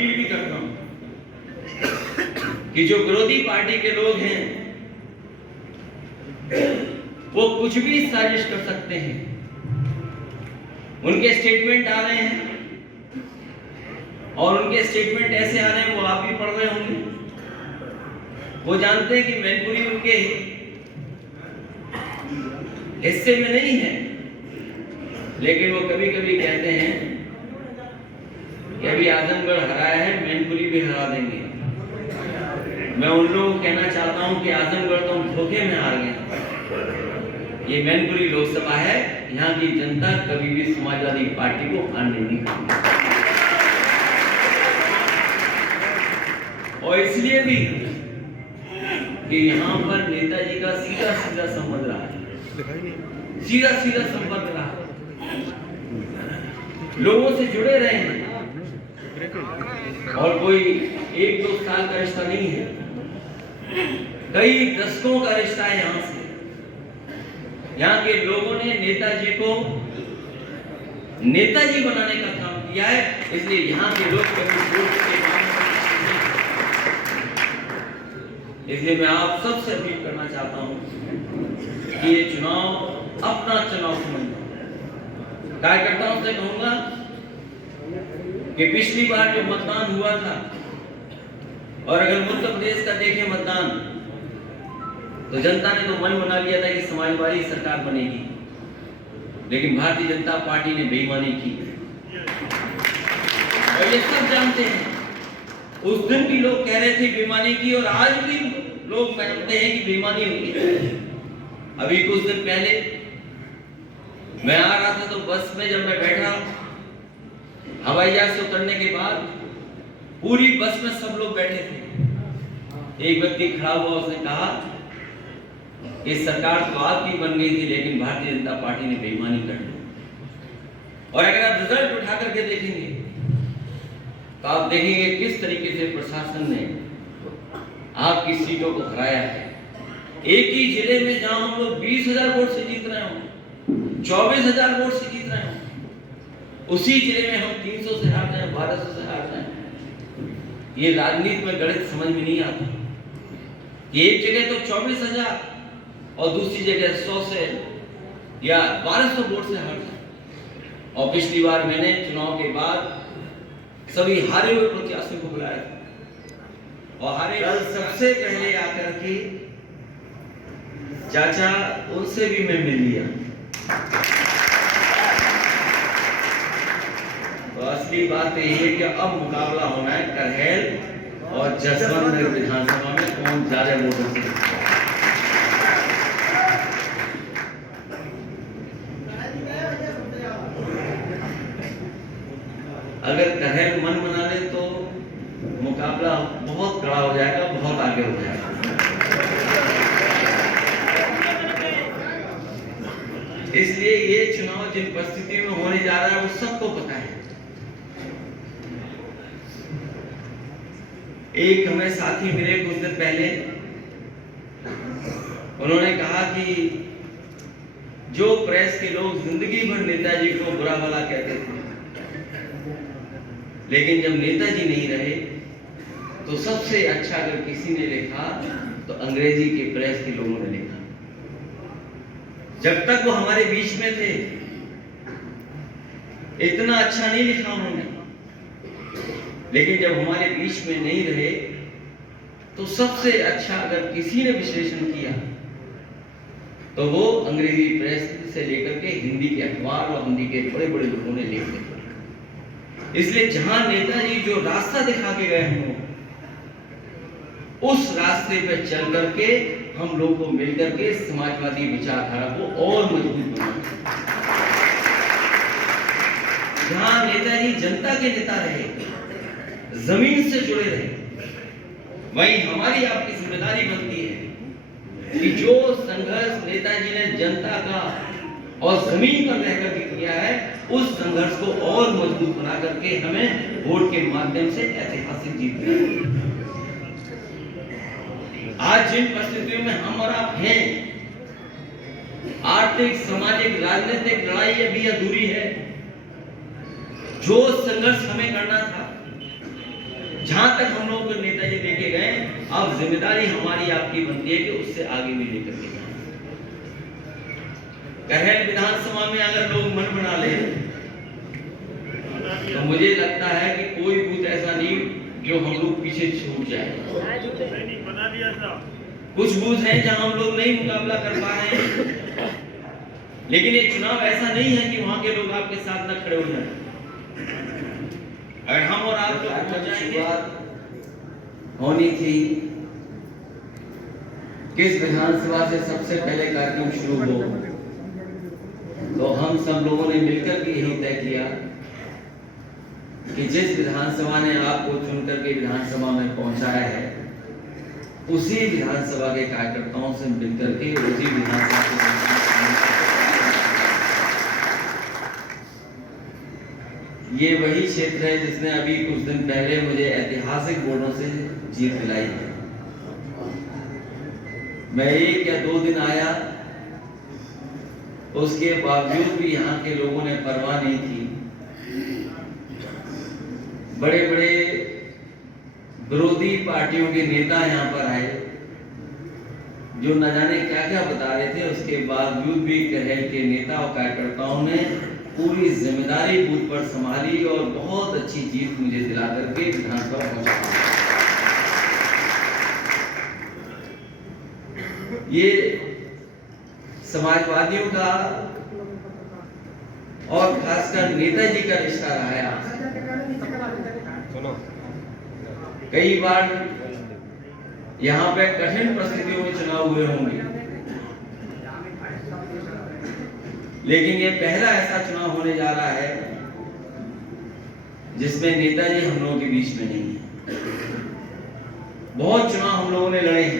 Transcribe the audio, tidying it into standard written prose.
Appeal भी करता हूं कि जो विरोधी पार्टी के लोग हैं वो कुछ भी साजिश कर सकते हैं। उनके स्टेटमेंट आ रहे हैं और उनके स्टेटमेंट ऐसे आ रहे हैं, वो आप भी पढ़ रहे होंगे। वो जानते हैं कि मैनपुरी उनके हिस्से में नहीं है, लेकिन वो कभी कभी कहते हैं कि अभी आजमगढ़ हराया है, मैनपुरी भी हरा देंगे। मैं उन लोगों को कहना चाहता हूं कि आजमगढ़ तो हम धोखे में हार गए। ये मैनपुरी लोकसभा है, यहाँ की जनता कभी भी समाजवादी पार्टी को हारने नहीं देगी। और इसलिए भी कि यहाँ पर नेताजी का सीधा सीधा संबंध रहा है, सीधा सीधा संपर्क रहा, लोगों से जुड़े रहे हैं और कोई 1-2 साल का रिश्ता नहीं है, कई दशकों का रिश्ता है। यहाँ से यहाँ के लोगों ने नेताजी को नेताजी बनाने का काम किया है, इसलिए यहाँ के लोग कभी वोट के इसलिए मैं आप सबसे अपील करना चाहता हूं कि ये चुनाव अपना चुनाव समझना। कार्यकर्ताओं से कहूंगा कि पिछली बार जो मतदान हुआ था, और अगर उत्तर प्रदेश का देखें मतदान, तो जनता ने तो मन बना लिया था कि समाजवादी सरकार बनेगी, लेकिन भारतीय जनता पार्टी ने बेईमानी की और ये सब जानते हैं। उस दिन भी लोग कह रहे थे बेईमानी की, और आज भी लोग मानते हैं कि बेईमानी हुई। अभी कुछ दिन पहले मैं आ रहा था, तो बस में जब मैं बैठा, हवाई जहाज से उतरने के बाद पूरी बस में सब लोग बैठे थे। एक व्यक्ति खड़ा हुआ, उसने कहा कि सरकार तो आपकी बन गई थी, लेकिन भारतीय जनता पार्टी ने बेईमानी कर दी। और अगर आप रिजल्ट उठा करके देखेंगे तो आप देखेंगे किस तरीके से प्रशासन ने आपकी सीटों को हराया है। एक ही जिले में जहां हम लोग 20,000 वोट से जीत रहे हो, 24,000 वोट से जीत रहे हो, उसी जिले में हम 300 से हार रहे हैं, 1200 से हार रहे हैं। ये राजनीति में गणित समझ में नहीं आता। एक जगह तो 24,000 और दूसरी जगह 100 से या 1200 वोट से हार रहे। और पिछली बार मैंने चुनाव के बाद सभी हारे हुए प्रत्याशियों को बुलाया और हारे सबसे पहले आकर के चाचा उनसे भी मैं मिल लिया। तो असली बात यही है कि अब मुकाबला होना है करहैल और जसवंत नगर विधानसभा में कौन ज्यादा वोटों से। अगर करहैल मन बना ले तो मुकाबला बहुत कड़ा हो जाएगा, बहुत आगे हो जाएगा। इसलिए ये चुनाव जिन परिस्थितियों में होने जा रहा है वो सबको पता है। एक हमें साथी मिले कुछ दिन पहले, उन्होंने कहा कि जो प्रेस के लोग जिंदगी भर नेताजी को बुरा भला कहते थे, लेकिन जब नेताजी नहीं रहे तो सबसे अच्छा अगर किसी ने लिखा तो अंग्रेजी के प्रेस के लोगों ने लिखा। जब तक वो हमारे बीच में थे इतना अच्छा नहीं लिखा उन्होंने, लेकिन जब हमारे बीच में नहीं रहे तो सबसे अच्छा अगर किसी ने विश्लेषण किया तो वो अंग्रेजी प्रेस से लेकर के हिंदी के अखबार और हिंदी के बड़े बड़े लोगों ने लिखे। इसलिए जहां नेताजी जो रास्ता दिखा के गए हों, उस रास्ते पे चल करके हम लोग को मिलकर के समाजवादी विचारधारा को और मजबूत बनाना। जहां नेताजी जनता के नेता रहे, जमीन से जुड़े रहे, वहीं हमारी आपकी जिम्मेदारी बनती है कि जो संघर्ष नेताजी ने जनता का और जमीन पर रहकर के किया है, उस संघर्ष को और मजबूत बना करके हमें वोट के माध्यम से ऐतिहासिक जीत मिली। आज जिन परिस्थितियों में हम और आप हैं, आर्थिक, सामाजिक, राजनीतिक लड़ाई अभी अधूरी है। जो संघर्ष हमें करना था तक हम लोगों को नेताजी लेके गए, अब जिम्मेदारी हमारी आपकी बनती है कि उससे आगे भी लेकर के जाएं। करेल विधानसभा में अगर लोग मन बना ले तो मुझे लगता है कि कोई बूथ ऐसा नहीं जो हम लोग पीछे छूट जाए। कुछ बूथ हैं जहां हम लोग नहीं मुकाबला कर पा रहे हैं, लेकिन ये चुनाव ऐसा नहीं है कि वहां के लोग आपके साथ न खड़े हो जाए। अगर हम और आप लोग शुरुआत होनी थी किस विधानसभा से सबसे पहले कार्यक्रम शुरू हो, तो हम सब लोगों ने मिलकर के यही तय किया कि जिस विधानसभा ने आपको चुनकर के विधानसभा में पहुंचाया है, उसी विधानसभा के कार्यकर्ताओं से मिलकर के उसी विधानसभा ये वही क्षेत्र है जिसने अभी कुछ दिन पहले मुझे ऐतिहासिक वोटों से जीत दिलाई है। मैं 1 या 2 दिन आया, उसके बावजूद भी यहाँ के लोगों ने परवाह नहीं की। बड़े बड़े विरोधी पार्टियों के नेता यहाँ पर आए जो न जाने क्या क्या बता रहे थे, उसके बावजूद भी करेल के नेता और कार्यकर्ताओं ने पूरी जिम्मेदारी बूथ पर संभाली और बहुत अच्छी जीत मुझे दिला करके विधानसभा पहुंचा। ये समाजवादियों का और खासकर नेताजी का रिश्ता रहा है। कई बार यहाँ पे कठिन परिस्थितियों में चुनाव हुए होंगे, लेकिन ये पहला ऐसा चुनाव होने जा रहा है जिसमें नेताजी हम लोगों के बीच में नहीं है। बहुत चुनाव हम लोगों ने लड़े हैं।